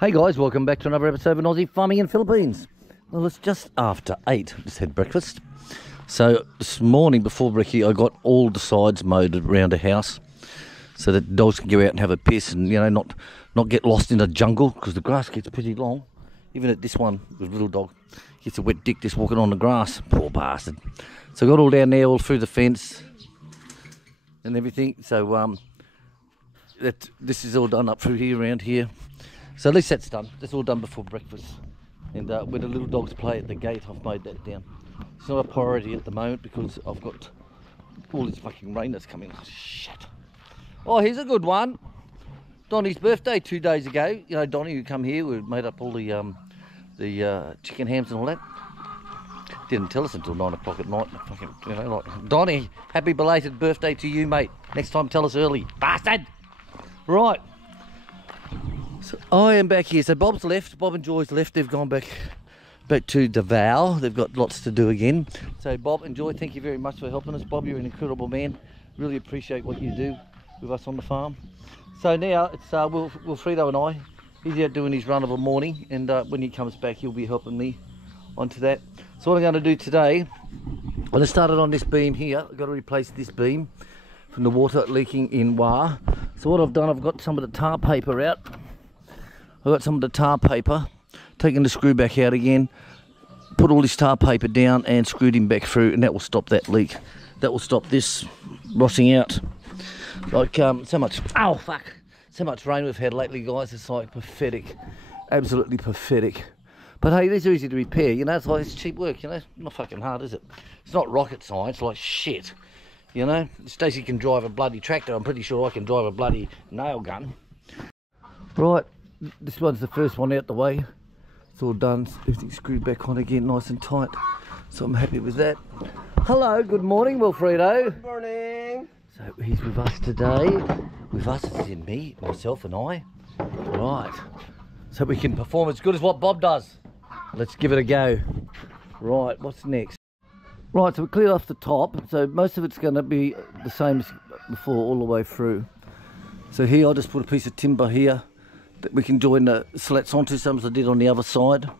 Hey guys, welcome back to another episode of Aussie Farming in Philippines. Well, it's just after 8. Just had breakfast. So this morning before brekkie, I got all the sides mowed around the house so that dogs can go out and have a piss and, you know, not get lost in the jungle because the grass gets pretty long. Even at this one, the little dog gets a wet dick just walking on the grass. Poor bastard. So I got all down there, all through the fence and everything. So this is all done up through here, around here. So at least that's done. That's all done before breakfast. And where the little dogs play at the gate, I've mowed that down. It's not a priority at the moment because I've got all this fucking rain that's coming. Oh, shit. Oh, here's a good one. Donnie's birthday 2 days ago. You know, Donnie who come here, we made up all the chicken hams and all that. Didn't tell us until 9 o'clock at night. Fucking, you know, like, Donnie, happy belated birthday to you, mate. Next time tell us early. Bastard! Right. So I am back here. So Bob's left. Bob and Joy's left. They've gone back to Davao. They've got lots to do again. So Bob and Joy, thank you very much for helping us. Bob, you're an incredible man. Really appreciate what you do with us on the farm. So now it's Wilfredo and I. He's out doing his run of a morning, and when he comes back, he'll be helping me onto that. So what I'm going to do today, I'm going to start it on this beam here. I've got to replace this beam from the water leaking in Wah. So what I've done, I've got some of the tar paper out. I've got some of the tar paper, taken the screw back out again, put all this tar paper down and screwed him back through, and that will stop that leak. That will stop this rossing out. Like so much, oh fuck, so much rain we've had lately, guys. It's like pathetic, absolutely pathetic. But hey, these are easy to repair, you know. It's cheap work, you know. Not fucking hard, is it? It's not rocket science, like shit, you know. Stacey can drive a bloody tractor. I'm pretty sure I can drive a bloody nail gun. Right. This one's the first one out the way. It's all done. Everything's screwed back on again, nice and tight. So I'm happy with that. Hello, good morning, Wilfredo. Good morning. So he's with us today. With us, it's in me, myself and I. Right. So we can perform as good as what Bob does. Let's give it a go. Right, what's next? Right, so we cleared off the top. So most of it's going to be the same as before, all the way through. So here, I'll just put a piece of timber here that we can join the slats onto, some as I did on the other side.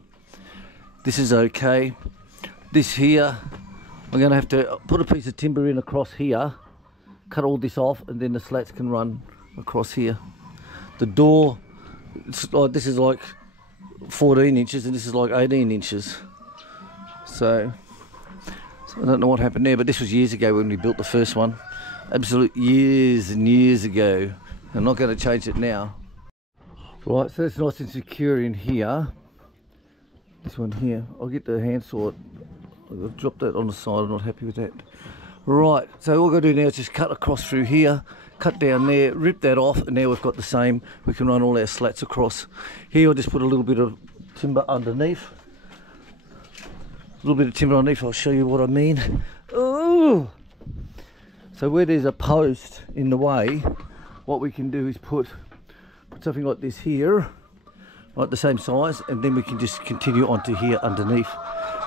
This is okay. This here, I'm going to have to put a piece of timber in across here, cut all this off, and then the slats can run across here. The door, this is like 14 inches and this is like 18 inches. So I don't know what happened there, but this was years ago when we built the first one. Absolute years and years ago. I'm not going to change it now. Right, so it's nice and secure in here. This one here, I'll get the handsaw. I've dropped that on the side, I'm not happy with that. Right, so all we've got to do now is just cut across through here, cut down there, rip that off, and now we've got the same. We can run all our slats across. Here I'll just put a little bit of timber underneath. A little bit of timber underneath, I'll show you what I mean. Ooh! So where there's a post in the way, what we can do is put something like this here, like the same size, and then we can just continue onto here underneath,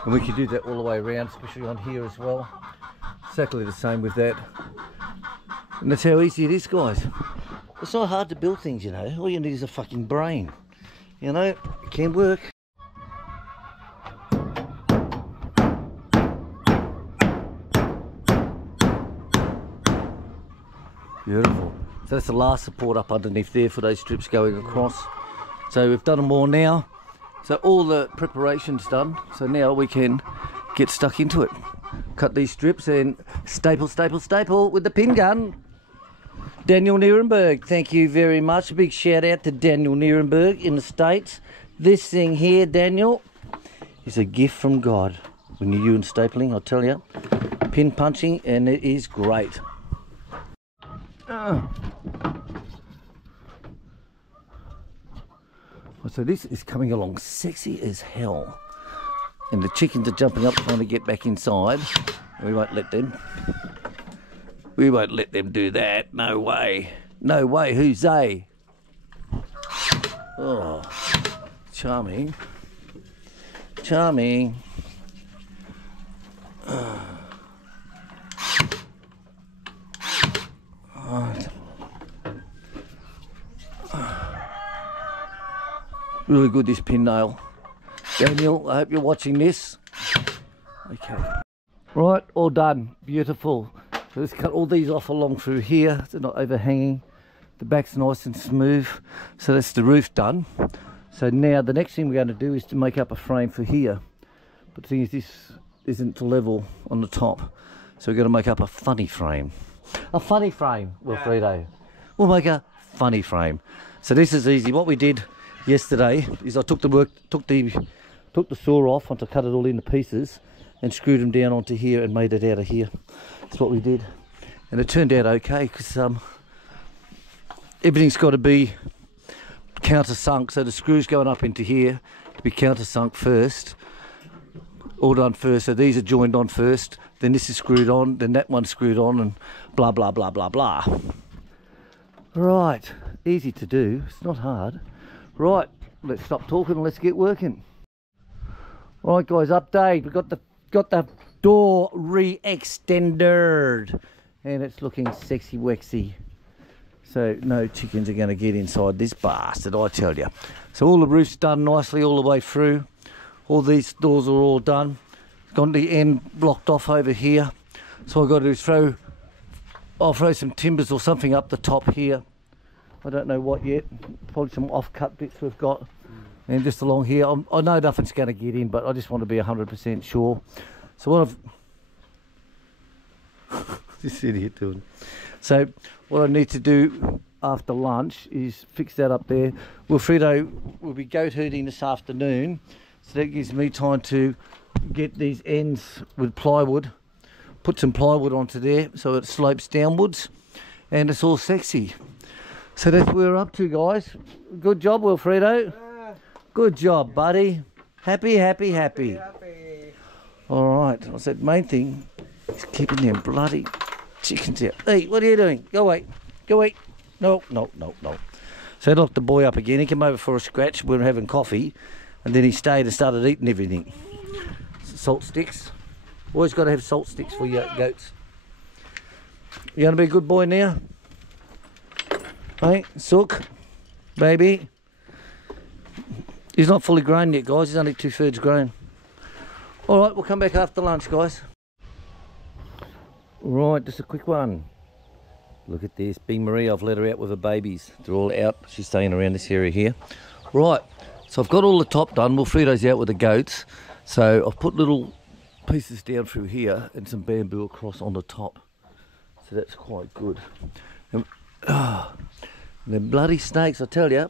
and we can do that all the way around, especially on here as well. Exactly the same with that, and that's how easy it is, guys. It's not hard to build things, you know. All you need is a fucking brain, you know. It can work. Beautiful. So that's the last support up underneath there for those strips going across. So we've done them all now. So all the preparation's done. So now we can get stuck into it. Cut these strips and staple, staple, staple with the pin gun. Daniel Nierenberg, thank you very much. A big shout out to Daniel Nierenberg in the States. This thing here, Daniel, is a gift from God. When you're doing stapling, I'll tell you. Pin punching, and it is great. So this is coming along sexy as hell, and the chickens are jumping up trying to get back inside. We won't let them. We won't let them do that. No way. No way. Who's they? Oh, charming. Charming. Really good, this pin nail. Daniel, I hope you're watching this. Okay. Right, all done. Beautiful. So let's cut all these off along through here. They're not overhanging. The back's nice and smooth. So that's the roof done. So now the next thing we're going to do is to make up a frame for here. But the thing is, this isn't level on the top. So we're going to make up a funny frame. A funny frame, Wilfredo. Yeah. We'll make a funny frame. So this is easy. What we did yesterday is I took the saw off once I cut it all into pieces and screwed them down onto here and made it out of here. That's what we did. And it turned out okay because everything's got to be countersunk. So the screws going up into here to be countersunk first. All done first. So these are joined on first. Then this is screwed on. Then that one's screwed on and blah, blah, blah, blah, blah. Right. Easy to do. It's not hard. Right. Let's stop talking and let's get working. Right, guys, update. We've got the door re-extended and it's looking sexy wexy. So no chickens are going to get inside this bastard, I tell you. So all the roof's done nicely all the way through. All these doors are all done. Got the end blocked off over here. So I've got to do I'll throw some timbers or something up the top here. I don't know what yet. Probably some off-cut bits we've got. And just along here, I know nothing's going to get in, but I just want to be 100% sure. So what this idiot doing? So what I need to do after lunch is fix that up there. Wilfredo will be goat herding this afternoon, so that gives me time to get these ends with plywood, put some plywood onto there so it slopes downwards, and it's all sexy. So that's what we're up to, guys. Good job, Wilfredo. Good job, buddy. Happy, happy, happy. All right. I said main thing is keeping them bloody chickens out. Hey, what are you doing? Go away. Go away. No, no, no, no. So I locked the boy up again. He came over for a scratch. We were having coffee. And then he stayed and started eating everything. Salt sticks. Always got to have salt sticks for your goats. You going to be a good boy now? Hey, Sook, baby. He's not fully grown yet, guys. He's only 2/3 grown. All right, we'll come back after lunch, guys. Right, just a quick one. Look at this. Bing Marie, I've let her out with her babies. They're all out. She's staying around this area here. Right, so I've got all the top done. Wilfredo's out with the goats. So I've put little pieces down through here and some bamboo across on the top. So that's quite good. And, the bloody snakes, I tell you.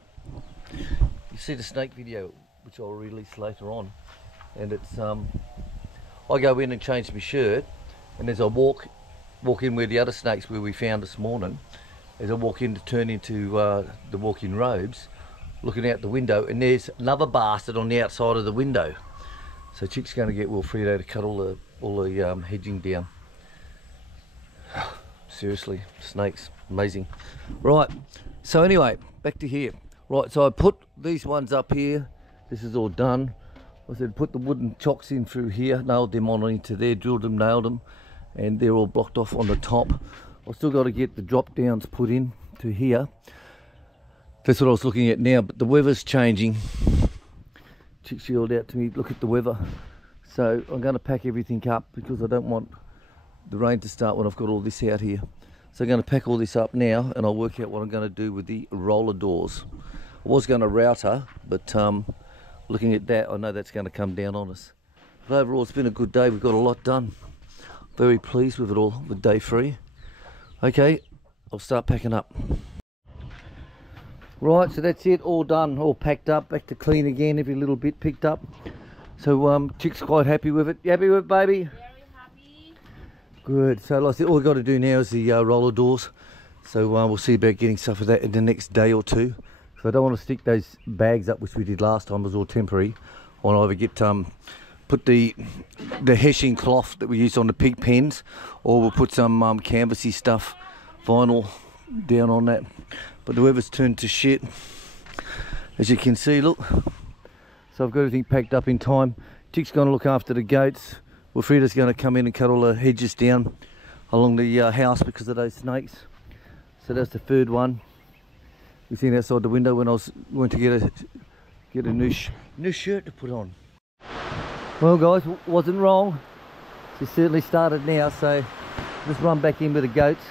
You see the snake video, which I'll release later on, and it's I go in and change my shirt, and as I walk in where the other snakes where we found this morning, as I walk in to turn into the walk-in robes, looking out the window, and there's another bastard on the outside of the window. So Chick's going to get Wilfredo to cut all the hedging down. Seriously, snakes, amazing. Right, so anyway, back to here. Right, so I put these ones up here. This is all done. I said put the wooden chocks in through here, nailed them on into there, drilled them, nailed them, and they're all blocked off on the top. I've still got to get the drop downs put in to here. That's what I was looking at now, but the weather's changing. Chick yelled out to me, look at the weather. So I'm going to pack everything up because I don't want the rain to start when I've got all this out here. So I'm going to pack all this up now and I'll work out what I'm going to do with the roller doors. I was going to router, but looking at that, I know that's going to come down on us. But overall, it's been a good day. We've got a lot done. Very pleased with it all, with day 3. Okay, I'll start packing up. Right, so that's it, all done, all packed up, back to clean again, every little bit picked up. So Chick's quite happy with it. You happy with it, baby? Very happy. Good, so like I said, all we've got to do now is the roller doors. So we'll see about getting stuff of that in the next day or two. So I don't want to stick those bags up, which we did last time, it was all temporary. I want to either get, put the heshing cloth that we used on the pig pens, or we'll put some canvassy stuff, vinyl, down on that. But the weather's turned to shit, as you can see, look. So I've got everything packed up in time. Chick's going to look after the goats. Wilfredo's going to come in and cut all the hedges down along the house because of those snakes. So that's the third one. We've seen outside the window when I went to Get a new shirt to put on. Well guys, wasn't wrong. She certainly started now, so let's run back in with the goats.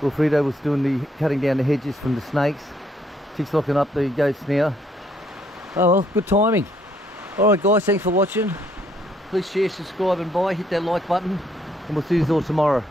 Wilfredo was doing the cutting down the hedges from the snakes. Chick's locking up the goats now. Oh well, good timing. Alright guys, thanks for watching. Please share, subscribe and buy. Hit that like button and we'll see you all tomorrow.